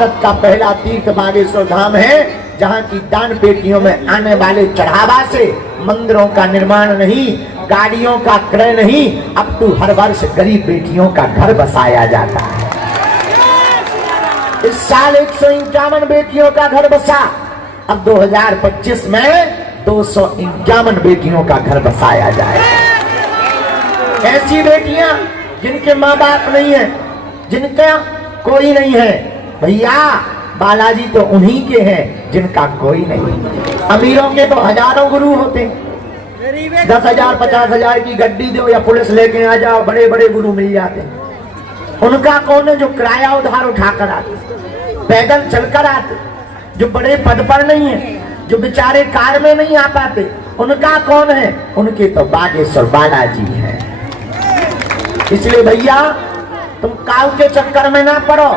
भारत का पहला तीर्थ बागेश्वर धाम है, जहाँ की दान पेटियों में आने वाले चढ़ावा से मंदिरों का निर्माण नहीं, गाड़ियों का क्रय नहीं, अब तो हर वर्ष गरीब बेटियों का घर बसाया जाता है। इस साल 151 बेटियों का घर बसा, अब 2025 में 251 बेटियों का घर बसाया जाए। ऐसी बेटियां जिनके माँ बाप नहीं है, जिनका कोई नहीं है, भैया बालाजी तो उन्हीं के हैं जिनका कोई नहीं। अमीरों के तो हजारों गुरु होते, 10,000 50,000 की गड्डी दो या पुलिस लेके आ जाओ, बड़े बड़े गुरु मिल जाते। उनका कौन है जो किराया उधार उठाकर आते, पैदल चलकर आते, जो बड़े पद पर नहीं है, जो बेचारे कार में नहीं आ पाते, उनका कौन है? उनके तो बागेश्वर बालाजी है। इसलिए भैया तुम काऊ के चक्कर में ना पड़ो,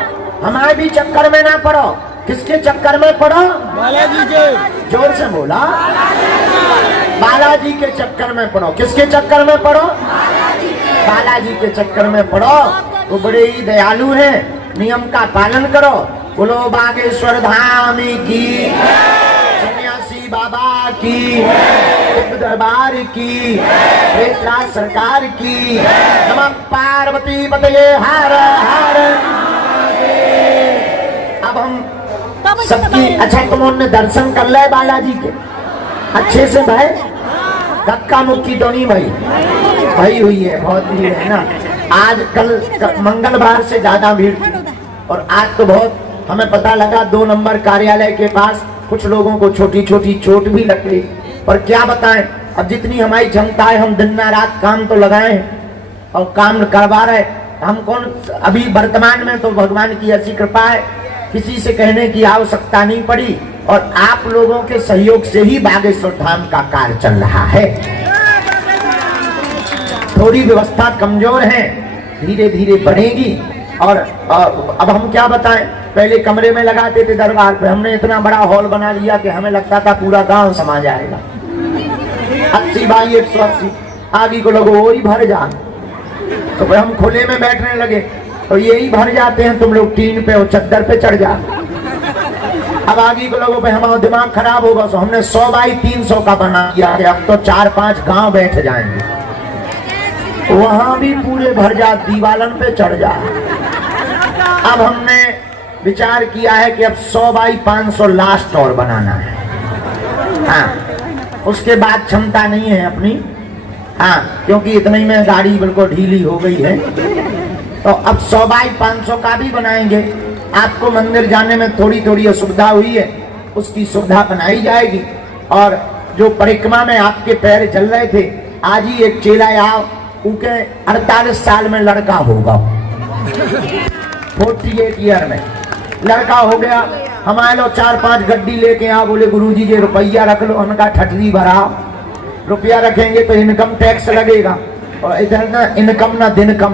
हमारे भी चक्कर में ना पड़ो। किसके चक्कर में पड़ो? बालाजी के। जोर से बोला, बालाजी के चक्कर में पड़ो। किसके चक्कर में पड़ो? बालाजी के चक्कर में पड़ो। वो बड़े ही दयालु हैं, नियम का पालन करो। बोलो बागेश्वर धाम की, सन्यासी बाबा की, दरबार की, बेतला सरकार की। नमः पार्वती पतये हर हर। अब हम सबकी, अच्छा तुमने दर्शन कर ले बालाजी के अच्छे से भाई? धक्का मुक्की तो नहीं भाई? भाई हुई है, बहुत भीड़ है ना। आज कल मंगलवार से ज्यादा भीड़ थी, और आज तो बहुत हमें पता लगा 2 नंबर कार्यालय के पास कुछ लोगों को छोटी छोटी चोट भी लग गई। पर क्या बताएं, अब जितनी हमारी क्षमता है हम दिन रात काम तो लगाए हैं और काम करवा रहे। हम कौन, अभी वर्तमान में तो भगवान की ऐसी कृपा है, किसी से कहने की आवश्यकता नहीं पड़ी, और आप लोगों के सहयोग से ही बागेश्वर धाम का कार्य चल रहा है। थोड़ी व्यवस्था कमजोर है, धीरे धीरे बढ़ेगी। और अब हम क्या बताएं, पहले कमरे में लगाते थे दरबार पे, हमने इतना बड़ा हॉल बना लिया कि हमें लगता था पूरा गांव समा जाएगा। 80 बाई 180, आगे को लोगों वही भर जा, तो फिर हम खुले में बैठने लगे, तो यही भर जाते हैं। तुम लोग टीन पे और चद्दर पे चढ़ जा। अब आगे को लोगों पे हमारा दिमाग खराब होगा, तो हमने 100 बाई 300 का बना दिया कि अब तो 4-5 गांव बैठ जाएंगे, वहां भी पूरे भर जा, दीवालन पे चढ़ जा। अब हमने विचार किया है कि अब 100 बाई 500 लास्ट और बनाना है। हाँ, उसके बाद क्षमता नहीं है अपनी। हाँ, क्योंकि इतने में गाड़ी बिल्कुल ढीली हो गई है, तो अब 100 बाई 500 का भी बनाएंगे। आपको मंदिर जाने में थोड़ी थोड़ी असुविधा हुई है, उसकी सुविधा बनाई जाएगी। और जो परिक्रमा में आपके पैर चल रहे थे, आज ही एक चेला आओ, उनके 48 साल में लड़का होगा, 48 ईयर में लड़का हो गया। हमारे लोग 4-5 गड्डी लेके आओ, बोले गुरुजी जी रुपया रख लो। उनका ठटरी भराओ, रुपया रखेंगे तो इनकम टैक्स लगेगा, और इधर ना इनकम ना दिन कम।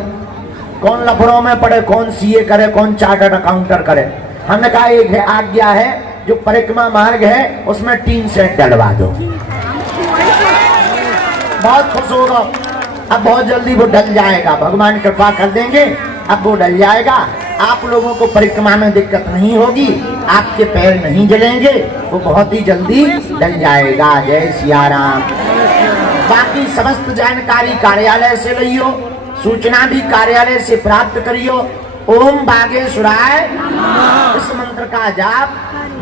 कौन लफड़ों में पड़े, कौन सीए करे, कौन चार्टर्ड अकाउंटर करे। हमने कहा एक है आज्ञा है, जो परिक्रमा मार्ग है उसमें 3 सेट डलवा दो। बहुत खुश होगा। अब बहुत जल्दी वो डल जाएगा, भगवान कृपा कर देंगे, अब वो डल जाएगा। आप लोगों को परिक्रमा में दिक्कत नहीं होगी, आपके पैर नहीं जलेंगे, वो बहुत ही जल्दी डल जाएगा। जय सिया राम। बाकी समस्त जानकारी कार्यालय से लियो, सूचना भी कार्यालय से प्राप्त करियो। ओम बागेश्वराय, इस मंत्र का जाप,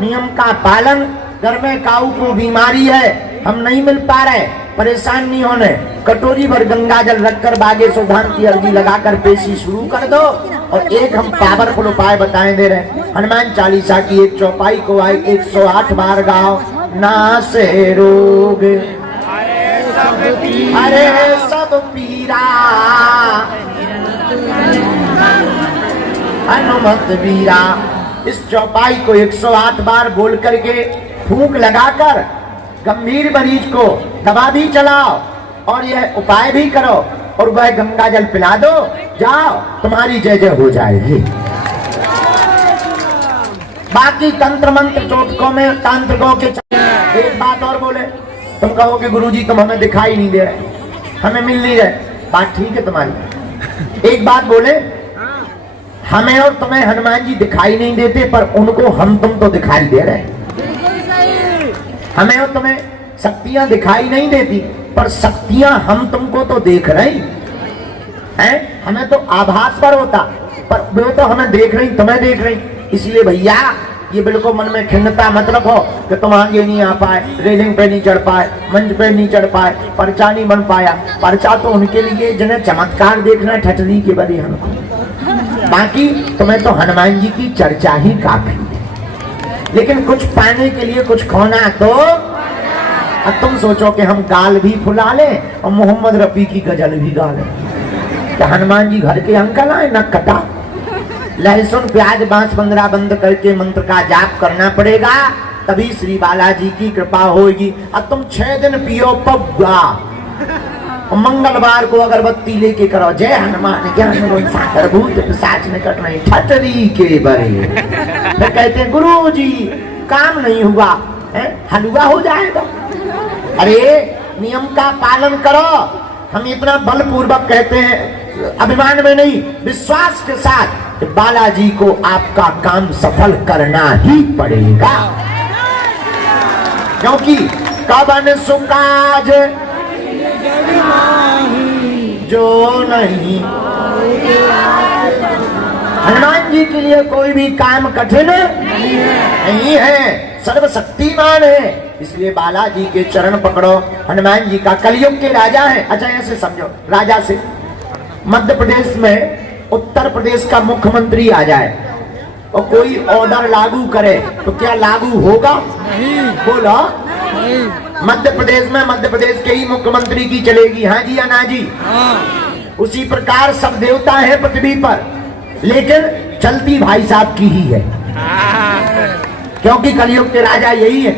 नियम का पालन। घर में काऊ को बीमारी है, हम नहीं मिल पा रहे, परेशान नहीं होने, कटोरी भर गंगा जल रखकर बागेश्वर धाम की अर्जी लगाकर पेशी शुरू कर दो। और एक हम पावरफुल उपाय बताए दे रहे, हनुमान चालीसा की एक चौपाई को आए 108 बार गाओ। नासे रोग अरे सब पीरा, हनुमत वीरा। इस चौपाई को 108 बार बोल करके फूंक लगाकर गंभीर मरीज को दवा भी चलाओ, और यह उपाय भी करो, और वह गंगा जल पिला दो, जाओ तुम्हारी जय जय हो जाएगी। बाकी तंत्र मंत्र टोटकों में तांत्रिकों के एक बात और बोले, तुम कहोगे गुरुजी तुम हमें दिखाई नहीं दे रहे, हमें मिल नहीं रहे। बात ठीक है तुम्हारी। एक बात बोले, हमें और तुम्हें हनुमान जी दिखाई नहीं देते, पर उनको हम तुम तो दिखाई दे रहे हैं। हमें और तुम्हें शक्तियां दिखाई नहीं देती, पर शक्तियां हम तुमको तो देख रहे हैं। हमें तो आभास पर होता, पर वो तो हमें देख रही, तुम्हें देख रही। इसलिए भैया ये बिल्कुल मन में खिन्नता मत रखो कि तुम आगे नहीं आ पाए, रेलिंग पे नहीं चढ़ पाए, मंच पे नहीं चढ़ पाए, पर्चा नहीं बन पाया। पर्चा तो उनके लिए जिन्हें चमत्कार देखना है, ठटरी के बड़े हमको। बाकी तुम्हें तो हनुमान जी की चर्चा ही काफी है। लेकिन कुछ पाने के लिए कुछ खोना तो। अब तुम सोचो कि हम गाल भी फुला लें और मोहम्मद रफी की गजल भी गा लें, क्या हनुमान जी घर के अंकल आए न कटा। लहसुन प्याज बांस 15 बंद करके मंत्र का जाप करना पड़ेगा, तभी श्री बालाजी की कृपा होगी। अब तुम 6 दिन पियो पब्बा, मंगलवार को अगरबत्ती लेके करो जय हनुमान ज्ञान सागर भूत पिशाच निकट नहीं ठटरी के बरे। फिर कहते हैं गुरु जी काम नहीं हुआ है, हलवा हो जाएगा। अरे नियम का पालन करो। हम इतना बलपूर्वक कहते हैं, अभिमान में नहीं, विश्वास के साथ, कि बालाजी को आपका काम सफल करना ही पड़ेगा। क्योंकि कवन सुकाज जो नहीं, हनुमान जी के लिए कोई भी काम कठिन नहीं है, सर्वशक्तिमान है। इसलिए बालाजी के चरण पकड़ो। हनुमान जी का कलयुग के राजा है। अच्छा ऐसे समझो, राजा से मध्य प्रदेश में उत्तर प्रदेश का मुख्यमंत्री आ जाए और कोई ऑर्डर लागू करे तो क्या लागू होगा? बोलो। मध्य प्रदेश में मध्य प्रदेश के ही मुख्यमंत्री की चलेगी, हाँ जी या ना जी? उसी प्रकार सब देवता है पृथ्वी पर, लेकिन चलती भाई साहब की ही है, क्योंकि कलयुग के राजा यही है।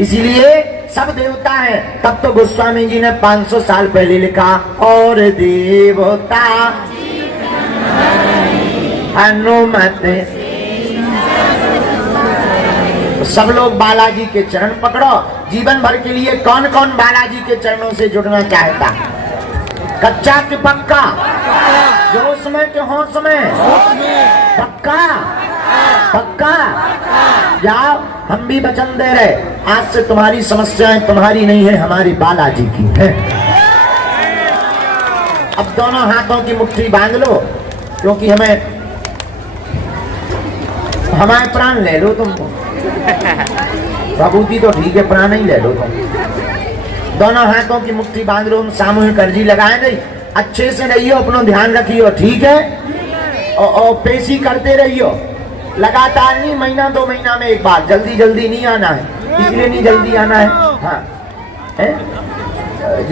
इसीलिए सब देवता है। तब तो गोस्वामी जी ने 500 साल पहले लिखा, और देवता हनुमत। सब लोग बालाजी के चरण पकड़ो। जीवन भर के लिए कौन कौन बालाजी के चरणों से जुड़ना चाहता? कच्चा कि पक्का? जोश में कि होश में? पक्का पक्का। जाओ, हम भी वचन दे रहे, आज से तुम्हारी समस्याएं तुम्हारी नहीं है, हमारी बालाजी की है। अब दोनों हाथों की मुट्ठी बांध लो, क्योंकि हमारे प्राण ले लो तुमको। प्रभु की तो ठीक है, प्राण ही ले लो तुम। दोनों हाथों की मुट्ठी बांध लो। हम सामूहिक अर्जी लगाए नहीं, अच्छे से रहियो, अपना ध्यान रखियो, ठीक है? और पेशी करते रहियो, लगातार नहीं, महीना 2 महीना में एक बार। जल्दी जल्दी नहीं आना है, इसलिए नहीं जल्दी आना है। हाँ है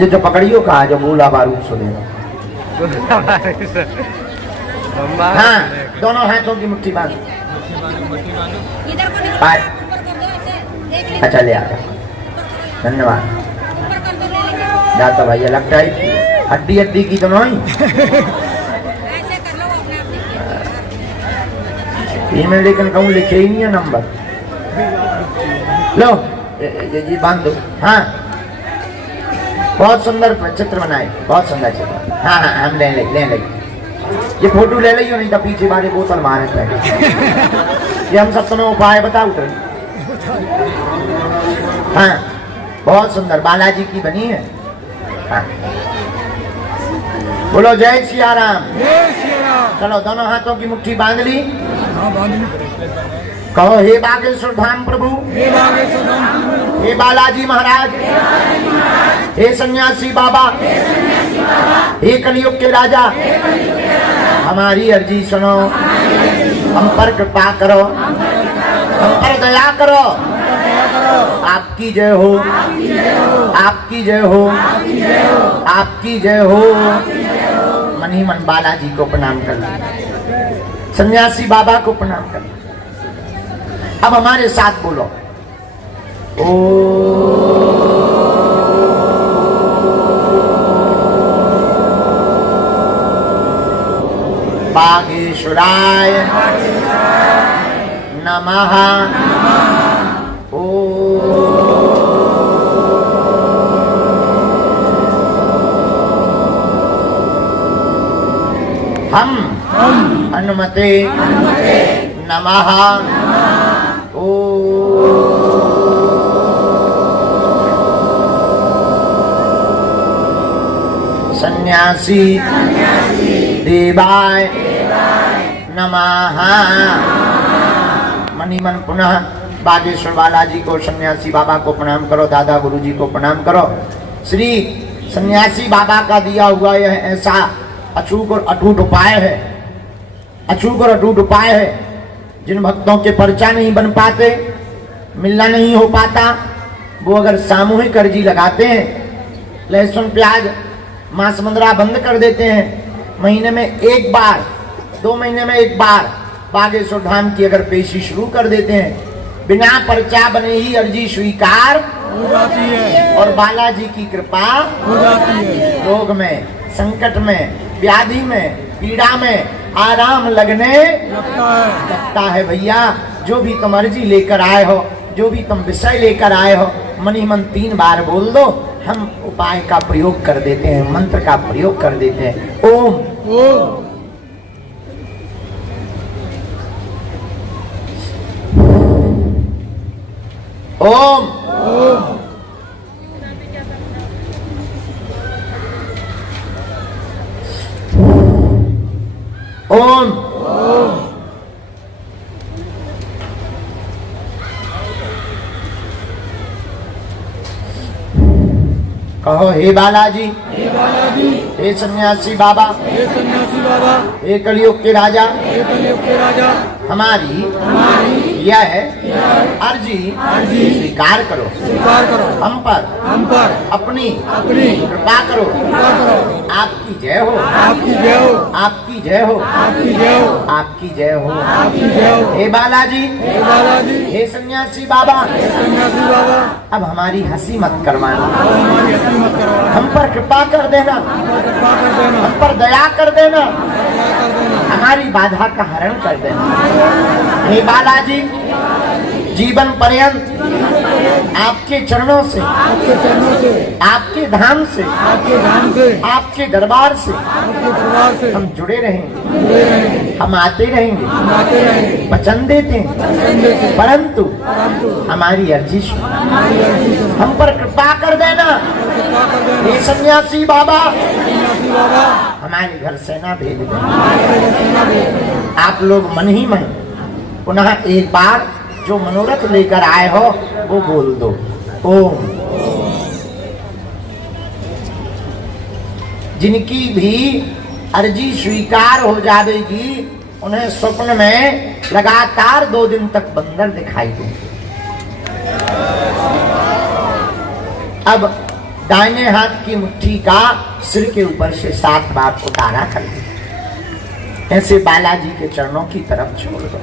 जो पकड़ियो कहा, जो बोला बारूद सुनेगा। हाँ, दोनों हाथों की मुट्ठी बांध। अच्छा ले आ, धन्यवाद। जाता भैया लगता है हड्डी हड्डी की तो नहीं। में लेकिन कहूँ लिखे ही नहीं है नंबर। लो ये बांध दो। हाँ, बहुत सुंदर चित्र बनाए, बहुत सुंदर चित्र। हाँ हाँ, हम ले ये फोटो ले लियो, नहीं तो पीछे वाले बोतल मारे थे। ये हम सब तुम्हें उपाय बताओ। हाँ, बहुत सुंदर बालाजी की बनी है। हाँ, बोलो जय सिया राम। चलो, दोनों हाथों की मुट्ठी बांध ली। कहो, हे बागेश्वर धाम प्रभु, हे बालाजी महाराज, हे सन्यासी बाबा, हे कलयुग के राजा, हमारी अर्जी सुनो, हम पर कृपा करो, हम पर दया करो। आपकी जय हो, आपकी जय हो, आपकी जय हो। मन ही मन बालाजी को प्रणाम कर लो, सन्यासी बाबा को प्रणाम कर लो। अब हमारे साथ बोलो, ओ बागेश्वराय नमः। हम हनुमते नमः। सन्यासी देवाय नमः। मनी मन पुनः बागेश्वर बालाजी को, सन्यासी बाबा को प्रणाम करो, दादा गुरु जी को प्रणाम करो। श्री सन्यासी बाबा का दिया हुआ यह ऐसा अचूक और अटूट उपाय है, अचूक और अटूट उपाय है। जिन भक्तों के पर्चा नहीं बन पाते, मिलना नहीं हो पाता, वो अगर सामूहिक अर्जी लगाते हैं, लहसुन प्याज मांस मंदरा बंद कर देते हैं, महीने में एक बार, 2 महीने में एक बार बागेश्वर धाम की अगर पेशी शुरू कर देते हैं, बिना पर्चा बने ही अर्जी स्वीकार हो जाती है और बालाजी की कृपा हो जाती है। रोग में, संकट में, व्याधि में, पीड़ा में आराम लगने लगता है। भैया, जो भी तुम अर्जी लेकर आए हो, जो भी तुम विषय लेकर आए हो, मन ही मन 3 बार बोल दो, हम उपाय का प्रयोग कर देते हैं, मंत्र का प्रयोग कर देते हैं। ओम ओम ओम ओम कहो, हे बालाजी, हे सन्यासी बाबा, हे सन्यासी बाबा, हे कलयुग के राजा, हे कलयुग के राजा, हमारी यह अर्जी स्वीकार करो, स्वीकार करो। हम पर अपनी कृपा करो। कृपा करो। आपकी जय हो, आपकी जय हो, आपकी जय हो, आपकी जय हो, आपकी जय हो। आपकी जय हो। हे बालाजी, हे बालाजी, हे सन्यासी बाबा, हे सन्यासी बाबा, अब हमारी हंसी मत करवाना, हमारी हंसी मत करवाना, हम पर कृपा कर देना, कृपा कर देना, हम पर दया कर देना, दया कर देना, हमारी बाधा का हरण कर देना। हे बालाजी, जीवन पर्यंत आपके चरणों से, आपके चरणों से, आपके धाम से, आपके धाम से, आपके दरबार से आपके दरबार से हम जुड़े रहेंगे, जुड़े रहेंगे, हम आते रहेंगे, हम आते रहेंगे, वचन देते हैं, वचन देते हैं, परंतु परंतु हमारी अर्जी सुनो, हमारी अर्जी सुनो, हम पर कृपा कर देना। कृपा कर देना। हे सन्यासी बाबा, सन्यासी बाबा, हमारे घर सेना भेज देना। हमारे सेना भेज। आप लोग मन ही मन पुनः एक बार जो मनोरथ लेकर आए हो वो बोल दो। ओम। जिनकी भी अर्जी स्वीकार हो जाएगी, उन्हें स्वप्न में लगातार 2 दिन तक बंदर दिखाई देंगे। अब दाहिने हाथ की मुट्ठी का सिर के ऊपर से 7 बार उतारा कर दो, ऐसे बालाजी के चरणों की तरफ छोड़ दो।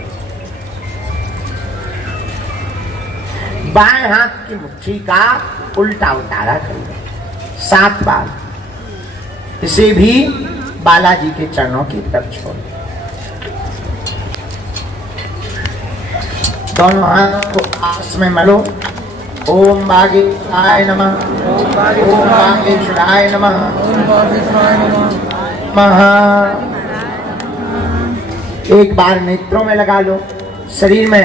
बाएं हाथ की मुट्ठी का उल्टा उतारा कर दो 7 बार, इसे भी बालाजी के चरणों की तरफ छोड़ दो। दोनों हाथ को आपस में मलो। ओम बागेश्वराय नमः, ओम बागेश्वराय नमः, ओम बागेश्वराय नमः। एक बार नेत्रों में लगा लो, शरीर में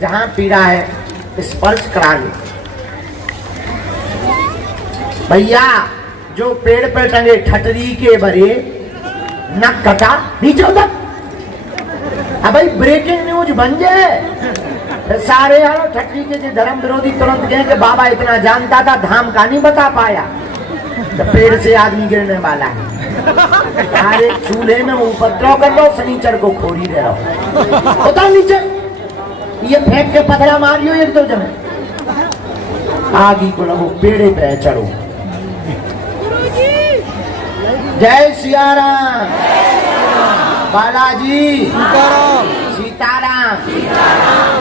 जहां पीड़ा है स्पर्श करा लो। भैया, जो पेड़ पर टंगे ठटरी के बरे नक कटा नीचे उतर। अब भाई ब्रेकिंग न्यूज बन जाए, सारे यारो ठटरी के जो धर्म विरोधी तुरंत गए कि बाबा इतना जानता था, धाम का नहीं बता पाया, तो पेड़ से आदमी गिरने वाला है। अरे चूल्हे में उपद्रव कर लो, शनिचर को खोरी दे रहो, उतर नीचे। ये फेंक के पथरा मारियो 1-2 जने, आगी को लगो, पेड़े पे चढ़ो। जय सिया राम, बालाजी सीताराम, सीताराम।